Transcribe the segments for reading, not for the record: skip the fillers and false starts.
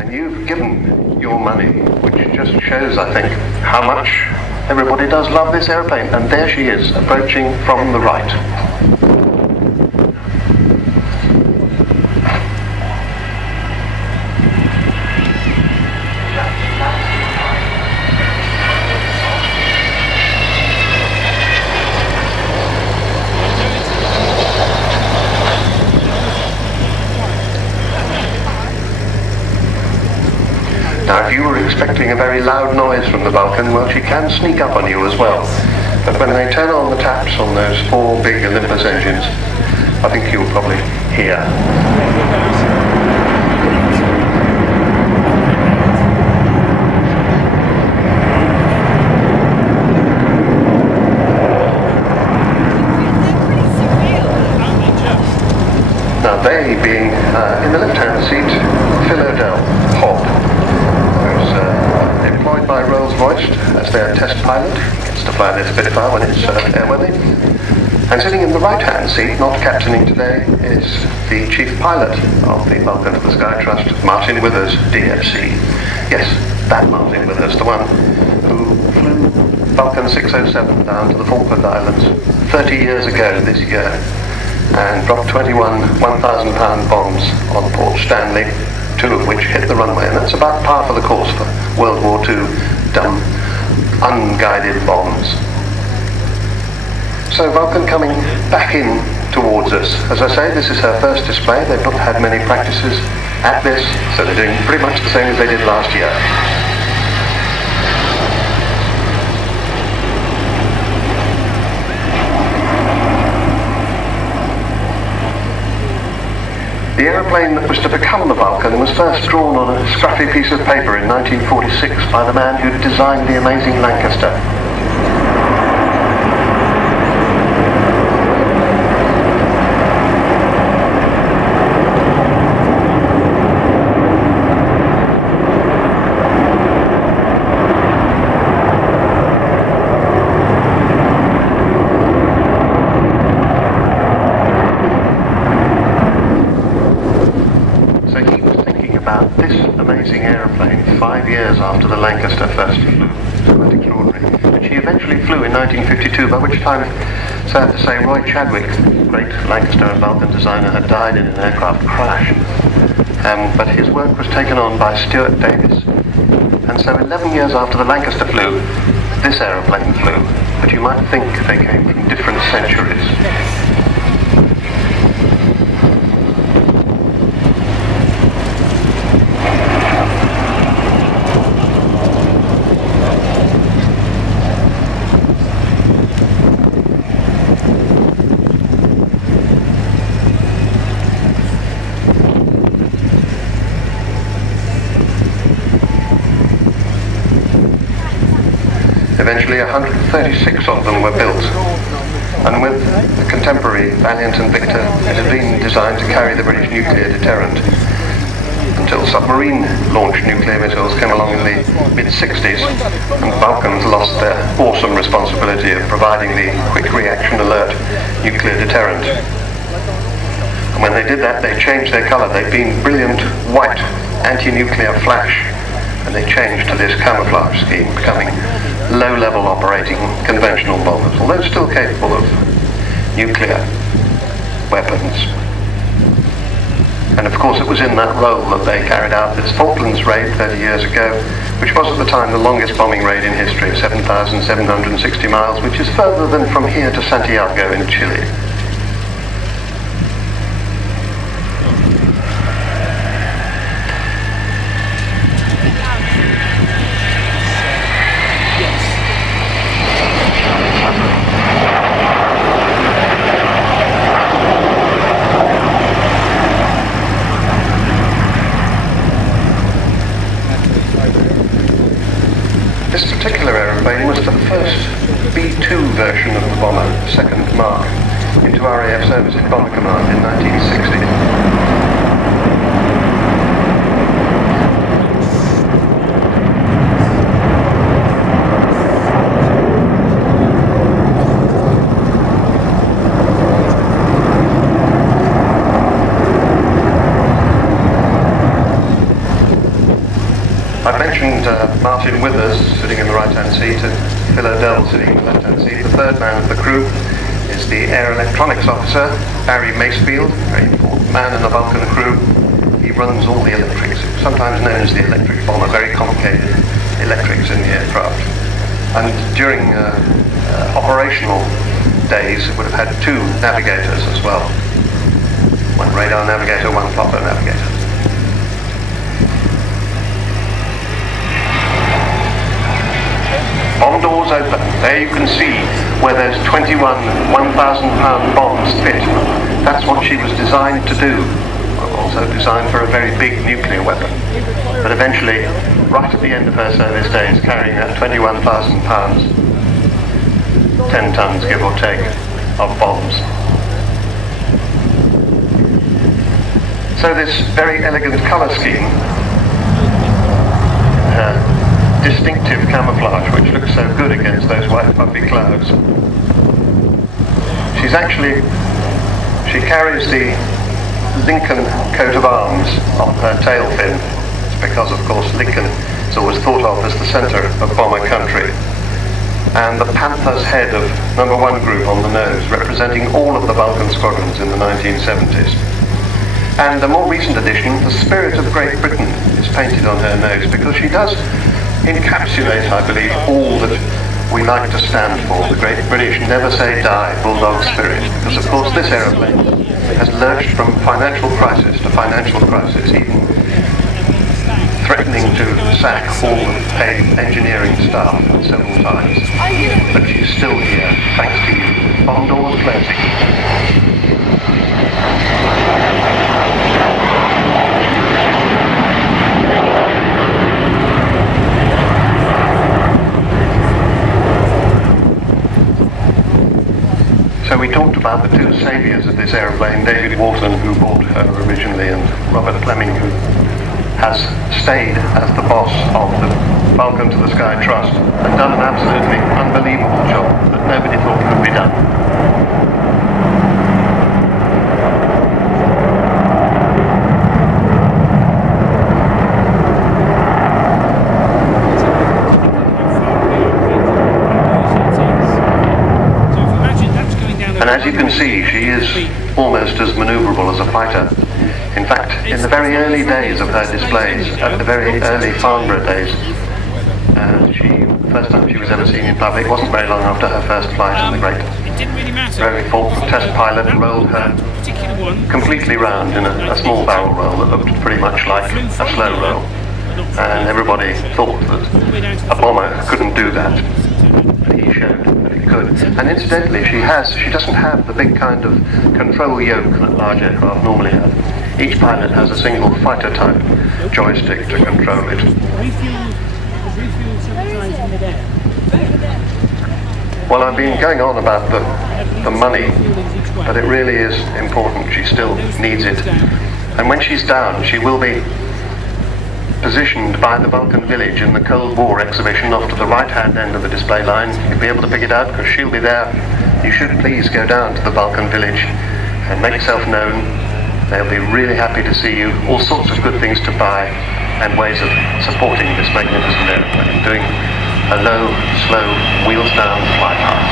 And you've given your money, which just shows, I think, how much everybody does love this aeroplane. And there she is, approaching from the right. Now, if you were expecting a very loud noise from the Vulcan, well, she can sneak up on you as well. But when they turn on the taps on those 4 big Olympus engines, I think you'll probably hear. Now, they being in the left-hand seat, Phil O'Dell, Hob, employed by Rolls-Royce as their test pilot. He gets to fly this Spitfire when it's airworthy. And sitting in the right-hand seat, not captaining today, is the chief pilot of the Vulcan of the Sky Trust, Martin Withers, DFC. Yes, that Martin Withers, the one who flew Vulcan 607 down to the Falkland Islands 30 years ago this year and dropped 21 1,000-pound bombs on Port Stanley, 2 of which hit the runway, and that's about par for the course for World War II dumb, unguided bombs. So Vulcan coming back in towards us. As I say, this is her first display. They've not had many practices at this, so they're doing pretty much the same as they did last year. The aeroplane that was to become the Vulcan was first drawn on a scruffy piece of paper in 1946 by the man who designed the amazing Lancaster. Amazing aeroplane 5 years after the Lancaster first flew. It's quite extraordinary. And she eventually flew in 1952, by which time, sad to say, Roy Chadwick, great Lancaster and Vulcan designer, had died in an aircraft crash. But his work was taken on by Stuart Davis. And so 11 years after the Lancaster flew, this aeroplane flew. But you might think they came from different centuries. Eventually 136 of them were built, and with the contemporary Valiant and Victor, it had been designed to carry the British nuclear deterrent until submarine-launched nuclear missiles came along in the mid-60s, and Vulcans lost their awesome responsibility of providing the quick reaction alert nuclear deterrent. And when they did that, they changed their colour. They'd been brilliant white anti-nuclear flash, and they changed to this camouflage scheme, becoming low-level operating conventional bombers, although still capable of nuclear weapons. And of course it was in that role that they carried out this Falklands raid 30 years ago, which was at the time the longest bombing raid in history, 7,760 miles, which is further than from here to Santiago in Chile. This particular aeroplane was the first B-2 version of the bomber, second Mark, into RAF service in Bomber Command in 1960. I mentioned Martin Withers sitting in the right-hand seat and Phil O'Dell sitting in the left-hand seat. The third man of the crew is the Air Electronics Officer, Barry Macefield, very important man in the Vulcan crew. He runs all the electrics, sometimes known as the electric bomber, very complicated electrics in the aircraft. And during operational days, it would have had two navigators as well. One radar navigator, one plotter navigator. Bomb doors open. There you can see where those 21 1,000-pound bombs fit. That's what she was designed to do. Also designed for a very big nuclear weapon. But eventually, right at the end of her service days, carrying that 21,000 pounds, 10 tons give or take, of bombs. So this very elegant colour scheme, distinctive camouflage which looks so good against those white puffy clouds. She carries the Lincoln coat of arms on her tail fin. It's because, of course, Lincoln is always thought of as the centre of bomber country. And the panther's head of number 1 group on the nose, representing all of the Vulcan squadrons in the 1970s. And the more recent addition, the spirit of Great Britain, is painted on her nose because she does encapsulate, I believe, all that we like to stand for. The great British never say die bulldog spirit, because of course this aeroplane has lurched from financial crisis to financial crisis, even threatening to sack all the paid engineering staff several times. But she's still here, thanks to you. Bomb doors closing. So we talked about the two saviours of this aeroplane, David Walton, who bought her originally, and Robert Fleming, who has stayed as the boss of the Vulcan to the Sky Trust and done an absolutely unbelievable job that nobody thought could be done. And as you can see, she is almost as manoeuvrable as a fighter. In fact, in the very early days of her displays, at the very early Farnborough days, the first time she was ever seen in public wasn't very long after her first flight in the great Rory Fulton test pilot rolled her completely round in a small barrel roll that looked pretty much like a slow roll. And everybody thought that a bomber couldn't do that. He showed that he could. And incidentally, she doesn't have the big kind of control yoke that large aircraft normally have. Each pilot has a single fighter type joystick to control it. Well, I've been going on about the money, but it really is important. She still needs it. And when she's down, she will be positioned by the Vulcan Village in the Cold War exhibition off to the right-hand end of the display line. You'll be able to pick it out because she'll be there. You should please go down to the Vulcan Village and make yourself known. They'll be really happy to see you. All sorts of good things to buy and ways of supporting this magnificent airplane, doing a low, slow, wheels down flight path.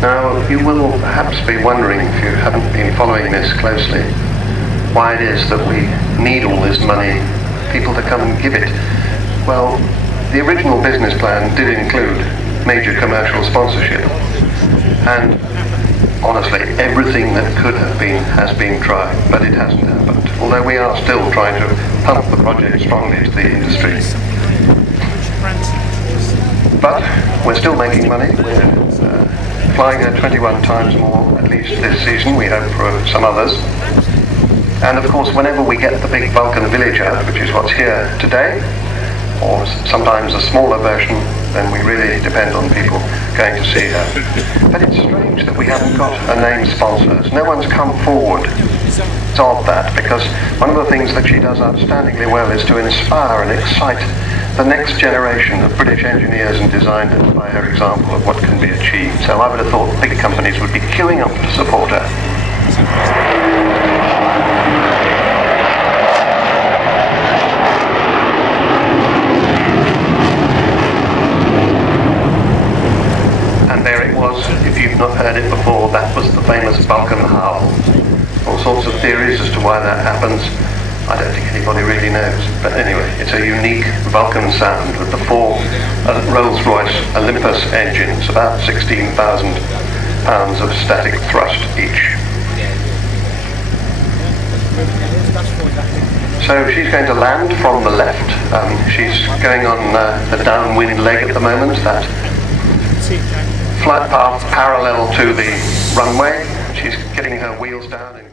Now, you will perhaps be wondering, if you haven't been following this closely, why it is that we need all this money, people to come and give it. Well, the original business plan did include major commercial sponsorship, and honestly, everything that could have been has been tried, but it hasn't happened. Although we are still trying to pump the project strongly to the industry. But we're still making money. We're flying her 21 times more, at least this season. We hope for some others. And of course, whenever we get the big Vulcan Village out, which is what's here today, or sometimes a smaller version then we really depend on people going to see her. But it's strange that we haven't got a named sponsor. No one's come forward. It's odd that, because one of the things that she does outstandingly well is to inspire and excite the next generation of British engineers and designers by her example of what can be achieved. So I would have thought big companies would be queuing up to support her. And there it was. If you've not heard it before, that was the famous Vulcan howl. All sorts of theories as to why that happens. I don't think anybody really knows. But anyway, it's a unique Vulcan sound with the 4 Rolls-Royce Olympus engines, about 16,000 pounds of static thrust each. So she's going to land from the left. She's going on the downwind leg at the moment. That flight path parallel to the runway. She's getting her wheels down and